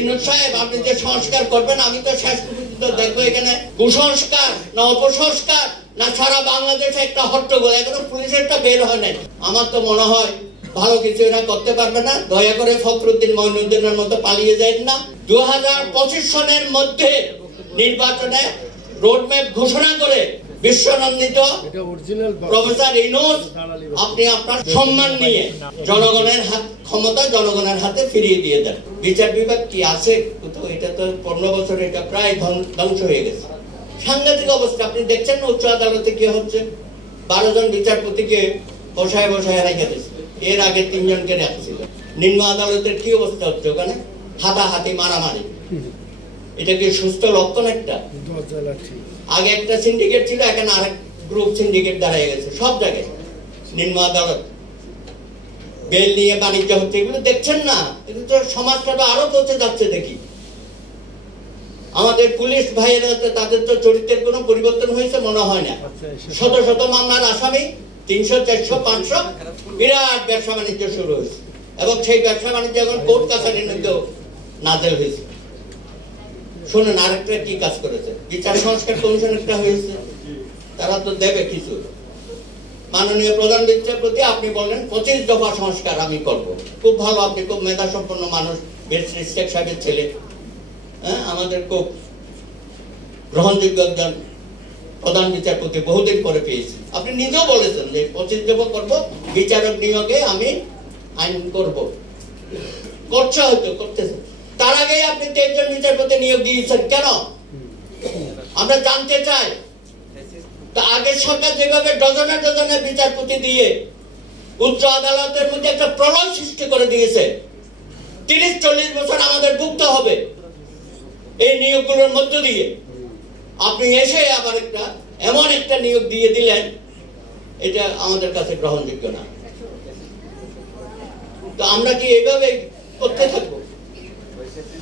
সাহেব আপনি যে সংস্কার করবেন আমি তো শেষ পর্যন্ত দেখবো এখানে কুসংস্কার না অপসংস্কার না সারা বাংলাদেশে একটা হট্টগোল, এখনো পুলিশেরটা বের হয় নাই। আমার তো মনে হয় ভালো কিছু এরা করতে পারবে না। দয়া করে ফখরুদ্দিন মঈনুদ্দিনের মতো পালিয়ে যায় না। 2025 সনের মধ্যে নির্বাচনে রোডম্যাপ ঘোষণা করে বিশ্বনন্দিত প্রফেসর ইউনূস আপনি আপনার সম্মান নিয়ে জনগণের হাত ক্ষমতা জনগণের হাতে ফিরিয়ে দিয়ে দেন। বিচার বিভাগ কি আছে? এটা তো 15 বছর এটা প্রায় ধ্বংস হয়ে গেছে। সাংঘাতিক অবস্থা। আপনি দেখছেন না উচ্চ আদালতে কি হচ্ছে? 12 জন বিচারপতিকে বসায় রেখে দিয়েছে। এর আগে 3 জনকে রাখছিল। নিম্ন আদালতের কি অবস্থা হচ্ছে ওখানে? হাতাহাতি মারামারি। এটা কি সুস্থ লক্ষণ? একটা আগে একটা সিন্ডিকেট ছিল, এখন আরেক গ্রুপ সিন্ডিকেট দাঁড়িয়ে গেছে সব জায়গায়। নিম্ন আদালত বেল নিয়ে বাণিজ্য হচ্ছে, এগুলো দেখছেন না? এগুলো তো সমাজটা তো আরো পৌঁছে যাচ্ছে। দেখি আমাদের পুলিশ ভাইয়েরা, তাদের তো চরিত্রের কোনো পরিবর্তন হয়েছে মনে হয় না। শত শত মামলার আসামি 300, 400, 500 বিরাট ব্যবসা বাণিজ্য শুরু হয়েছে এবং সেই ব্যবসা বাণিজ্য এখন কোর্ট কাছারির মধ্যেও নাজেল হয়েছে। শুনুন আরেকটা কি কাজ করেছে, বিচার সংস্কার কমিশন একটা হয়েছে, তারা তো দেবে কিছু। মাননীয় প্রধান বিচারপতি আপনি বললেন 25 দফা সংস্কার আমি করব। খুব ভালো, আপনি খুব মেধা সম্পন্ন মানুষ, ব্যারিস্টার ইশতিয়াক সাহেবের ছেলে, আমাদের খুব গ্রহণযোগ্য একজন প্রধান বিচারপতি বহুদিন পরে পেয়েছি। আপনি নিজেও বলেছেন যে 25 দফা করবো, বিচারক নিয়োগে আমি আইন করব। করছে, হয়তো করতেছে। তার আগে আপনি 23 জন বিচারপতি নিয়োগ দিয়েছেন কেন? আমরা জানতে চাই। তা আগের সরকার যেভাবে ডজনে ডজনে বিচারপতি দিয়ে উচ্চ আদালতের মধ্যে একটা প্রলয় সৃষ্টি করে দিয়েছে, 30-40 বছর আমাদের ভুগতে হবে এই নিয়োগগুলোর মধ্য দিয়ে। আপনি এসে আবার এমন একটা নিয়োগ দিয়ে দিলেন, এটা আমাদের কাছে গ্রহণযোগ্য না। তো আমরা কি এইভাবে করতে থাকবো?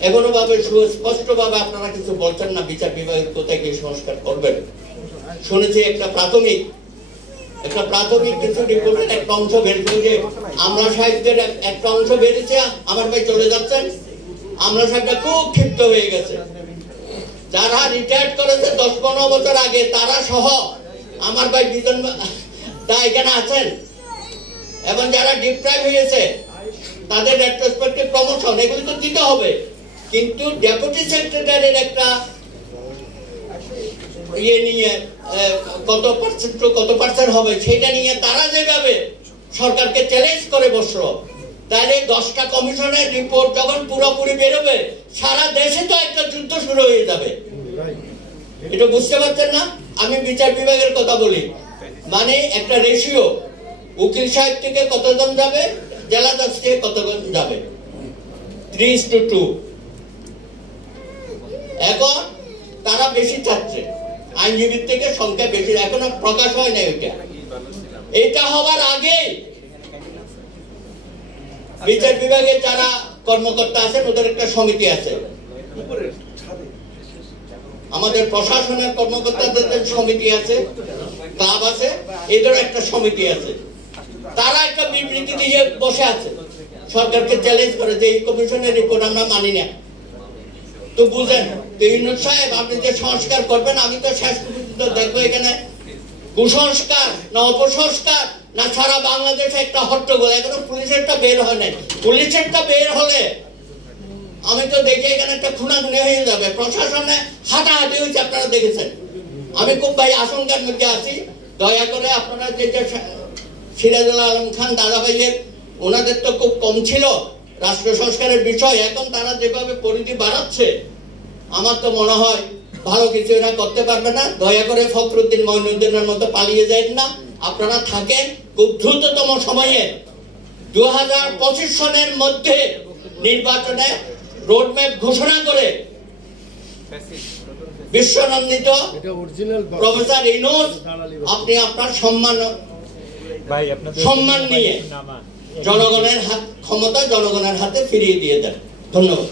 এখনো ভাবে সুস্পষ্ট ভাবে আপনারা কিছু বলছেন না বিচার বিভাগের কোথায় গিয়ে সংস্কার করবেন। শুনেছি একটা প্রাথমিক কিছু রিপোর্টের একটা অংশ বেরিয়েছে যে আমলা সাহেবদের একটা অংশ বেরিয়েছে, আমার ভাই চলে যাচ্ছেন। আমলা সাহেবটা খুব ক্ষিপ্ত হয়ে গেছে। যারা রিটায়ার্ড করেছে 10-15 বছর আগে, তারা সহ আমার ভাই বিজন তা এখানে আছেন, এবং যারা ডিপ্রাইভ হয়েছে তাদের রেট্রোস্পেক্টিভ প্রমোশন এগুলো তো দিতে হবে। কিন্তু ডেপুটি সেক্রেটারির একটা ইয়ে নিয়ে কত পার্সেন্ট হবে সেটা নিয়ে তারা যেভাবে সরকারকে চ্যালেঞ্জ করে বসলো, তাহলে 10টা কমিশনের রিপোর্ট যখন পুরোপুরি বেরোবে, সারা দেশে তো একটা যুদ্ধ শুরু হয়ে যাবে। এটা বুঝতে পারছেন না? আমি বিচার বিভাগের কথা বলি, মানে একটা রেশিও, উকিল সাহেব থেকে কতজন যাবে, জেলা জজ থেকে কতজন যাবে, 3:2। এখন তারা বেশি চাচ্ছে, আইনজীবীর থেকে সংখ্যা বেশি, এখনো প্রকাশ হয় না। এটা হবার আগে বিচার বিভাগের যারা কর্মকর্তা আছেন ওদের একটা সমিতি আছে, আমাদের প্রশাসনের কর্মকর্তাদের সমিতি আছে, ক্লাব আছে, এদের একটা সমিতি আছে। তারা একটা বিবৃতি দিয়ে বসে আছে, সরকারকে চ্যালেঞ্জ করে যে এই কমিশনের রিপোর্ট আমরা মানি না। তো বুঝেন, ইউনূস সাহেব আপনি যে সংস্কার করবেন আমি তো শেষ পর্যন্ত দেখবো এখানে কুসংস্কার না অপসংস্কার না সারা বাংলাদেশে একটা হট্টগোল, এখনো পুলিশেরটা বের হয় নাই। পুলিশেরটা বের হলে আমি তো দেখি এখানে একটা খুনাখুনি হয়ে যাবে, প্রশাসনে হাঁটাহাঁটি হয়েছে, আপনারা দেখেছেন। আমি খুব ভাই আশঙ্কার মধ্যে আছি। দয়া করে আপনারা যে সিরাজুল আলম খান দাদা ভাইয়ের, ওনাদের তো খুব কম ছিল রাষ্ট্র সংস্কারের বিষয়, এখন তারা যেভাবে পরিধি বাড়াচ্ছে, আমার তো মনে হয় ভালো কিছু এরা করতে পারবে না। দয়া করে ফখরুদ্দিন মঈনুদ্দিনের মতো পালিয়ে যায় না। আপনারা থাকেন, খুব দ্রুততম সময়ে 2025 সনের মধ্যে নির্বাচনে রোডম্যাপ ঘোষণা করে বিশ্বনন্দিত প্রফেসর ইউনূস আপনি আপনার সম্মান নিয়ে জনগণের ক্ষমতা জনগণের হাতে ফিরিয়ে দিয়ে দেন। ধন্যবাদ।